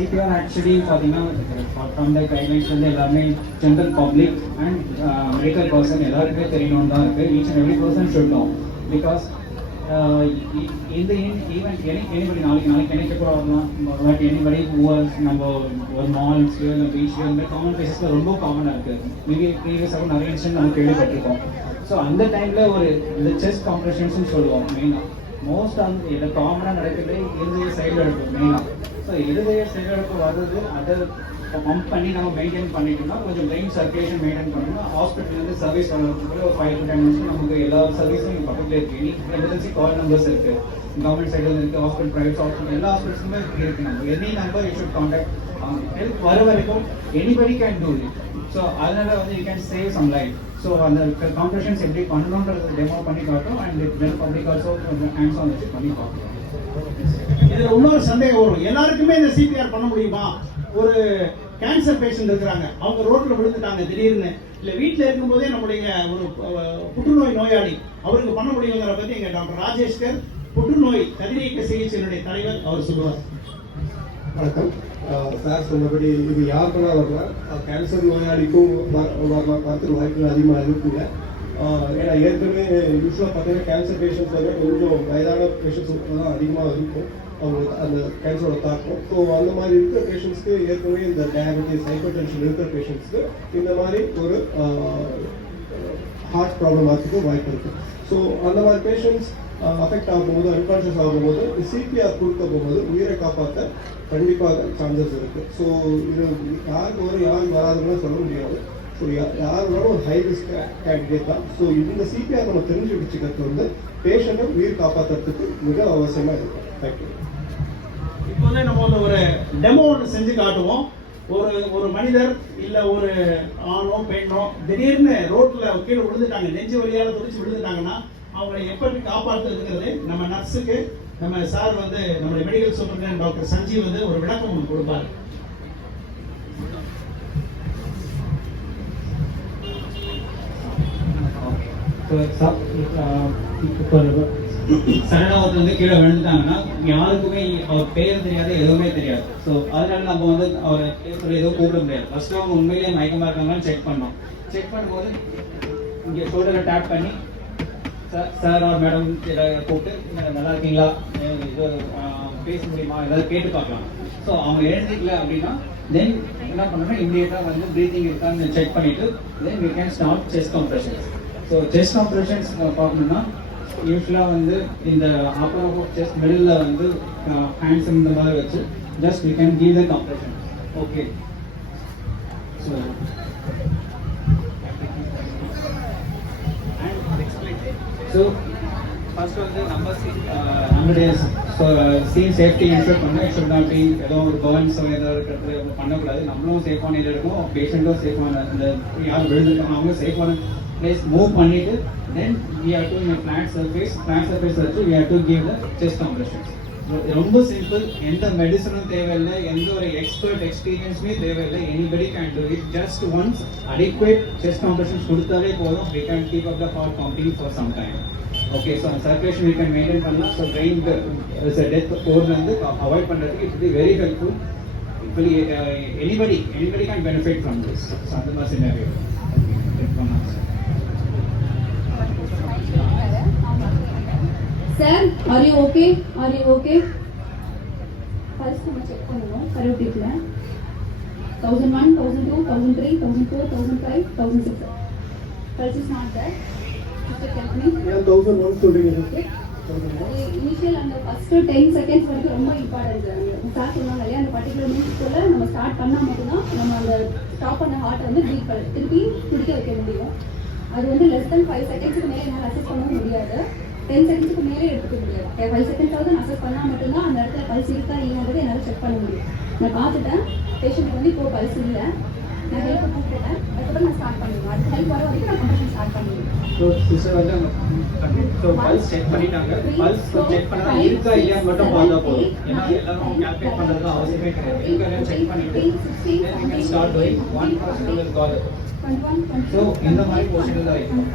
CPR actually பார்த்தீங்கன்னா from the guidelines வந்து எல்லாமே general public and medical person எல்லாருக்குமே தெரியணும்னு தான் இருக்குது each and every person should know because இந்த ஈவெண்ட் எனி எனிபடி நாளைக்கு நாளைக்கு எனக்கு கூட வரலாம் பட் எனிபடி நம்ம ஒரு மால்ஸ்லையோ இல்லை பீச்லையோ இந்த காமன் பிளேசஸில் ரொம்ப காமனாக இருக்குது மேபி ப்ரீவியஸாக நிறைய விஷயம் நம்ம கேள்விப்பட்டிருக்கோம். ஸோ அந்த டைமில் ஒரு இந்த செஸ் காம்படிஷன்ஸ்னு சொல்லுவோம் மெயினாக மோஸ்ட் அந்த இது காமனாக நடக்கிறது இருதய செயலிழப்பு மெயினாக ஸோ இருதய செயலிழப்பு வர்றது அதை பம்ப் பண்ணி நம்ம மெயின்டைன் பண்ணிட்டோம்னா கொஞ்சம் பிரெயின் சர்க்குலேஷன் மெயின்டைன் பண்ணோம்னா ஹாஸ்பிட்டல்லேருந்து சர்வீஸ் வர்றதுக்குள்ள ஒரு ஃபைவ் டு டென் மினிட்ஸ் நமக்கு எல்லா சர்வீஸும் பக்கத்தில் இருக்குது எனி எமர்ஜென்சி கால் நம்பர்ஸ் இருக்குது கவர்மெண்ட் சைடில் இருக்குது ஹாஸ்பிட்டல் ப்ரைவேட் ஹாஸ்பிட்டல் எல்லா ஹாஸ்பிட்டல்ஸுமே இருக்குது நம்ம. Any number you should contact help வர வரைக்கும் anybody can do it so அதனால வந்து you can save some life so அந்த காம்படிஷன்ஸ் எப்படி பண்ணணுன்றது டெமோ பண்ணி காட்டும் and well public also hands on வச்சு பண்ணி பார்க்கலாம் இதுல இன்னொரு சந்தேகம் வரும். எல்லாருக்குமே இந்த சிபிஆர் பண்ண முடியுமா? ஒரு கேன்சர் பேஷண்ட் இருக்கிறாங்க. அவங்க ரோட்ல விழுந்துட்டாங்க திடீர்னு. இல்ல வீட்ல இருக்கும்போதே நம்முடைய ஒரு புற்றுநோய் நோயாளி. அவருக்கு பண்ண முடியுங்கிற பத்தி எங்க டாக்டர் ராஜேஷ்கர் புற்றுநோய் கதிரியக்க சிகிச்சையினுடைய தலைவர் அவர் சொல்லுவார். வணக்கம். சார் சொன்னபடி இது யாருக்குன்னா வரலாம் கேன்சர் நோயாளிக்கும் வ- வாய்ப்புகள் அதிகமாக இருக்குங்க. ஏன்னா ஏற்கனவே யூஸ்வலாக பார்த்தீங்கன்னா கேன்சர் பேஷண்ட்ஸ் வந்து கொஞ்சம் வயதான பேஷண்ட்ஸ் தான் அதிகமாக இருக்கும். அவங்களுக்கு அந்த கேன்சரோட தாக்கம். ஸோ அந்த மாதிரி இருக்கிற பேஷண்ட்ஸ்க்கு ஏற்கனவே இந்த டயபெட்டிஸ் ஹைப்பர் டென்ஷன் இருக்கிற பேஷண்ட்ஸ்க்கு இந்த மாதிரி ஒரு ஹார்ட் ப்ராப்ளம் ஆகிறதுக்கு வாய்ப்பு இருக்குது ஸோ அந்த மாதிரி பேஷண்ட்ஸ் அஃபெக்ட் ஆகும்போது அன்கான்ஷியஸ் ஆகும்போது சிபிஆர் கொடுக்க போகும்போது உயிரை காப்பாற்ற கண்டிப்பாக சான்சஸ் இருக்குது ஸோ இது யாருக்கு வரும் யாருக்கு வராதுன்னு சொல்ல முடியாது. ஸோ யார் வேணாலும் ஒரு ஹை ரிஸ்க் கேண்டிடேட் தான். ஸோ இந்த சிபிஆர் நம்ம தெரிஞ்சு வச்சுக்கிறது வந்து பேஷண்ட்டை உயிர் காப்பாற்றுறதுக்கு மிக அவசியமாக இருக்கும் தேங்க்யூ இப்போ வந்து நம்ம வந்து ஒரு டெமோ ஒன்று செஞ்சு காட்டுவோம். ஒரு ஒரு மனிதர் இல்ல ஒரு ஆணோ பெண்ணோ திடீர்னு ரோட்ல கீழே விழுந்துட்டாங்க நெஞ்சு வழியால துடிச்சு விழுந்துட்டாங்கன்னா அவங்களை எப்படி காப்பாற்றுறதுங்கிறது நம்ம நர்ஸுக்கு நம்ம சார் வந்து நம்முடைய மெடிக்கல் சூப்பர்டன் டாக்டர் சஞ்சீவ் வந்து ஒரு விளக்கம் ஒன்று கொடுப்பாரு. இப்போ சடனாக வந்து கீழே விழுந்துட்டாங்கன்னா யாருக்குமே அவர் பேர் தெரியாது எதுவுமே தெரியாது. ஸோ அதனால நம்ம வந்து அவரை பேசுகிற எதுவும் கூப்பிட முடியாது. ஃபர்ஸ்ட் அவங்க உண்மையிலேயே மயக்கமாக இருக்காங்கன்னு செக் பண்ணோம். செக் பண்ணும்போது இங்கே ஷோல்டரை டேப் பண்ணி சார் சார் ஆர் மேடம் கூப்பிட்டு "மேடம், நல்லா இருக்கீங்களா? இது பேச முடியுமா? ஏதாவது கேட்டு பார்க்கலாம். ஸோ அவங்க எழுந்திக்கல அப்படின்னா தென் என்ன பண்ணணும் இமீடியட்டாக வந்து ப்ரீத்திங் இருக்கான்னு செக் பண்ணிட்டு then we can start chest compressions so chest compressions பார்க்கணும்னா யூஸ்வலாக வந்து இந்த அப்பர் ஆஃப் செஸ்ட் மிடில் வந்து ஹேண்ட்ஸ் இந்த மாதிரி வச்சு just you can give the compression okay so so நம்மளுடைய சீன் சேஃப்டி இன்ஷூர் பண்ண இட் ஷுட் நாட் பி ஏதோ ஒரு கவர்ன்ஸோ ஏதோ இருக்கிறது பண்ணக்கூடாது. நம்மளும் சேஃபான இதில் இருக்கும். பேஷண்ட்டும் சேஃபான அந்த யார் விழுந்துருக்காங்க அவங்க சேஃபான பிளேஸ் மூவ் பண்ணிட்டு then we are to in flat surface flat surface வச்சு we are to give the chest compressions ரொம்ப சிம்பிள் எந்த மெடிசனும் தேவையில்லை. எந்த ஒரு எக்ஸ்பர்ட் எக்ஸ்பீரியன்ஸுமே தேவையில்லை. Anybody can do it just once adequate chest compressions கொடுத்தாலே போதும். We can keep up the heart pumping for some time okay so circulation we can maintain பண்ணலாம் ஸோ பிரெயின் டெத் போர்லேருந்து அவாய்ட் பண்ணுறதுக்கு இட் பி வெரி ஹெல்ப்ஃபுல் இப்படி anybody anybody can benefit from this so அந்த மாதிரி scenario பண்ணலாம் sir sir are you okay are you okay first நம்ம check பண்ணணும் கருவட்டிப்பில் thousand one thousand two thousand three thousand four thousand five thousand six pulse is not that mister company ஏன் thousand one சொல்றீங்க. Initial அந்த first ten seconds வரைக்கும் ரொம்ப important sir சொன்னாங்க இல்லையா அந்த பர்டிகுலர் மினிட்ஸ்க்குள்ள நம்ம ஸ்டார்ட் பண்ணால் மட்டும்தான் நம்ம அந்த ஸ்டாப் பண்ண ஹார்ட் வந்து பீட் பண்ண திருப்பி குடிக்க வைக்க முடியும். அது வந்து லெஸ் தென் ஃபைவ் செகண்ட்ஸுக்கு மேலே என்னால் அசஸ் பண்ணவும் முடியாது. டென் செகண்ட்ஸுக்கு மேலே எடுத்துக்க முடியாது. ஃபைவ் செகண்ட்ஸாவது நான் அசஸ் பண்ணால் மட்டும்தான் அந்த இடத்துல பல்ஸ் இருக்கா இல்லைங்கிறது என்னால் செக் பண்ண முடியும். நான் பார்த்துட்டேன். பேஷண்ட் வந்து இப்போது பல்ஸ் இல்லை. நான் ஹெல்ப் கூப்பிட்டுட்டேன் அதுக்கப்புறம் நான் ஸ்டார்ட் ஹெல்ப் வர வரைக்கும் நான் கம்பெனி ஸ்டார்ட் ஸோ சிஸ்டர் வந்து ஸோ பல்ஸ் செக் பண்ணிட்டாங்க பல்ஸ் செக் பண்ணா இருக்கா இல்லையான்னு மட்டும் பார்த்தா போதும் ஏன்னா எல்லாரும் கால்குலேட் பண்ணுறது அவசியமே கிடையாது இருக்கா செக் பண்ணிட்டு then we can start doing call so இந்த மாதிரி பொசிஷன் தான் இருக்கும்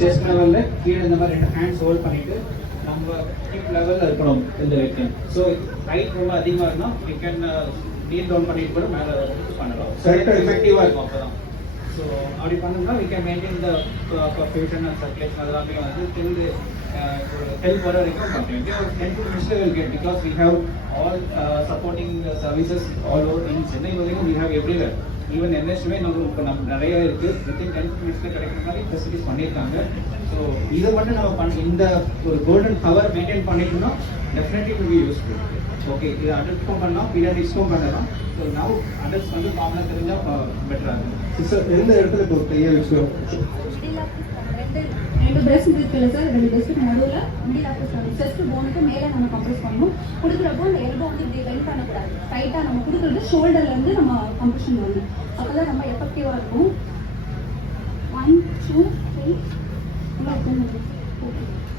செஸ்ட் லெவலில் கீழே இந்த மாதிரி ரெண்டு ஹேண்ட்ஸ் ஹோல்ட் பண்ணிட்டு நம்ம லெவலில் இருக்கணும் இந்த வெக்கன் ஸோ ஹைட் ரொம்ப அதிகமாக இருந்தால் வி கேன் நீட் டவுன் பண்ணிட்டு கூட மேலே பண்ணலாம். ஆ எஃபெக்டிவாக இருக்கும் அப்போ தான் ஸோ அப்படி பண்ணோம்னா we can maintain the perfusion and circulation அதெல்லாமே வந்து டில் ஹெல்ப் வர வரைக்கும் பண்ணுறோம் ஒரு டென் டு மினிட்ஸில் will get because we have all supporting services all over in Chennai வரைக்கும் வி ஹவ் எவ்ரிவேர் ஈவன் என்எஸ்டுமே நம்ம இப்போ நம்ம நிறைய இருக்குது வித்தின் டென் மினிட்ஸில் கிடைக்கிற மாதிரி ஃபெசிலிட்டிஸ் பண்ணியிருக்காங்க. ஸோ இதை மட்டும் நம்ம பண்ண இந்த ஒரு கோல்டன் பவர் மெயின்டைன் பண்ணிட்டோம்னா definitely will be useful okay இது அடல்ட்ஸ்க்கும் பண்ணலாம் பீரியாடிக்ஸ்க்கும் பண்ணலாம். ஸோ நவ் அட்ரஸ் வந்து ஃபார்முலா தெரிஞ்சால் பெட்டராக uh, இருக்கும். சார் எந்த இடத்துல இப்போ பெரிய விஷயம் ரெண்டு பிரஷ் இருக்குல்ல சார் ரெண்டு பிரஷ்க்கு நடுவில் மிடில் ஆஃபீஸ் செஸ்ட் போனுக்கு மேலே நம்ம கம்ப்ரெஸ் பண்ணணும். கொடுக்குறப்போ அந்த எல்போ வந்து இப்படி பெண்ட் பண்ணக்கூடாது. டைட்டாக நம்ம கொடுக்குறது ஷோல்டர்லேருந்து நம்ம கம்ப்ரெஷன் வரணும் அப்போ தான் நம்ம எஃபெக்டிவாக இருக்கும். One two three okay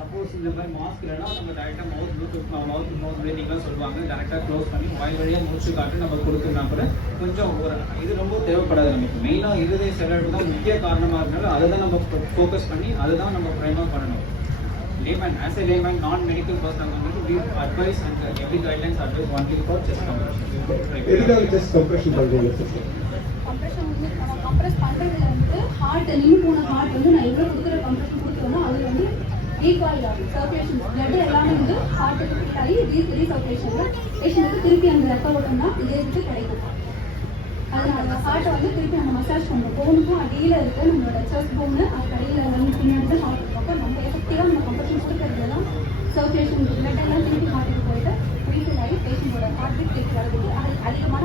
Suppose இந்த மாதிரி மாஸ்க் இல்லைனா நம்ம டேரெக்டாக மவுத் ப்ளூடூத் மவுத் நோஸ் ப்ரீதிங்லாம் சொல்லுவாங்க. டேரெக்டாக க்ளோஸ் பண்ணி வாய் வழியாக மூச்சு காட்டு நம்ம கொடுத்தோம்னா கூட கொஞ்சம் ஒரு இது ரொம்ப தேவைப்படாது நமக்கு. மெயினாக இருதய செலவு தான் முக்கிய காரணமாக இருந்தாலும் அதை தான் நம்ம ஃபோக்கஸ் பண்ணி அதை தான் நம்ம ப்ரைமாக பண்ணணும். Layman as a layman non medical person வந்து we advise and every guidelines advise only for chest எதுக்காக compression ஜஸ்ட் கம்ப்ரெஷன் பண்ணுறீங்க சிஸ்டர் கம்ப்ரெஷன் வந்து நம்ம கம்ப்ரெஸ் பண்ணுறதுல வந்து ஹார்ட் நின்று போன ஹார்ட் வந்து நான் எவ்வளோ கொடுக்குற கம்ப்ரெஷன் கொடுக்குறேனோ அது வந்து ரீகாயில் ஆகும் சர்க்குலேஷன் பிளட் எல்லாமே வந்து ஹார்ட்டுக்கு ஃபில் ஆகி ரீ ரீசர்க்குலேஷனில் பேஷண்ட்டுக்கு திருப்பி அந்த ரத்த ஓட்டம் தான் இதயத்துக்கு கிடைக்கும். அதனால ஹார்ட்டை வந்து திருப்பி நம்ம மசாஜ் பண்ணுறோம் போனுக்கும் அடியில் இருக்க. நம்மளோட செஸ்ட் போனு அது அடியில் வந்து பின்னாடி ஹார்ட் அப்போ நம்ம எஃபெக்டிவாக நம்ம கம்ப்ரெஷன் கொடுக்கறது தான் சர்க்குலேஷன் பிளட் எல்லாம் திருப்பி ஹார்ட்டுக்கு போயிட்டு ரீஃபில் ஆகி பேஷண்ட்டோட ஹார்ட் பீட் கேட்க வரதுக்கு அது அதிகமான